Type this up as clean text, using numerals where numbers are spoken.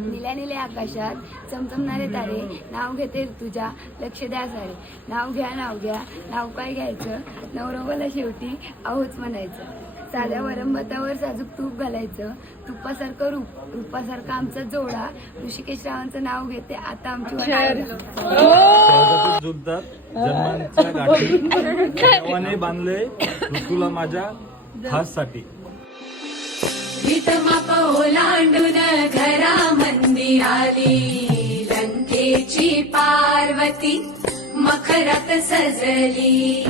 निल्या निल्या आकाशात चमचमणारे तारे, नाव घेते तुझ्या लक्ष द्या सारे. नाव घ्या नाव काय घ्यायचं, नवरोबाला शेवटी आहोच म्हणायचं. साध्या वरंबतावर साजूक तूप घालायचं, तुपासारखं रूपासारखा आमचा जोडा. ऋषिकेश रावांचं नाव घेते आता आमची झुलतात जन्मांच्या गाठी, देवाने बांधले ऋतूला माझ्या खाससाठी. भीतमाप ओलांडून घरा मंदिराली, लंकेची पार्वती मखरात सजली.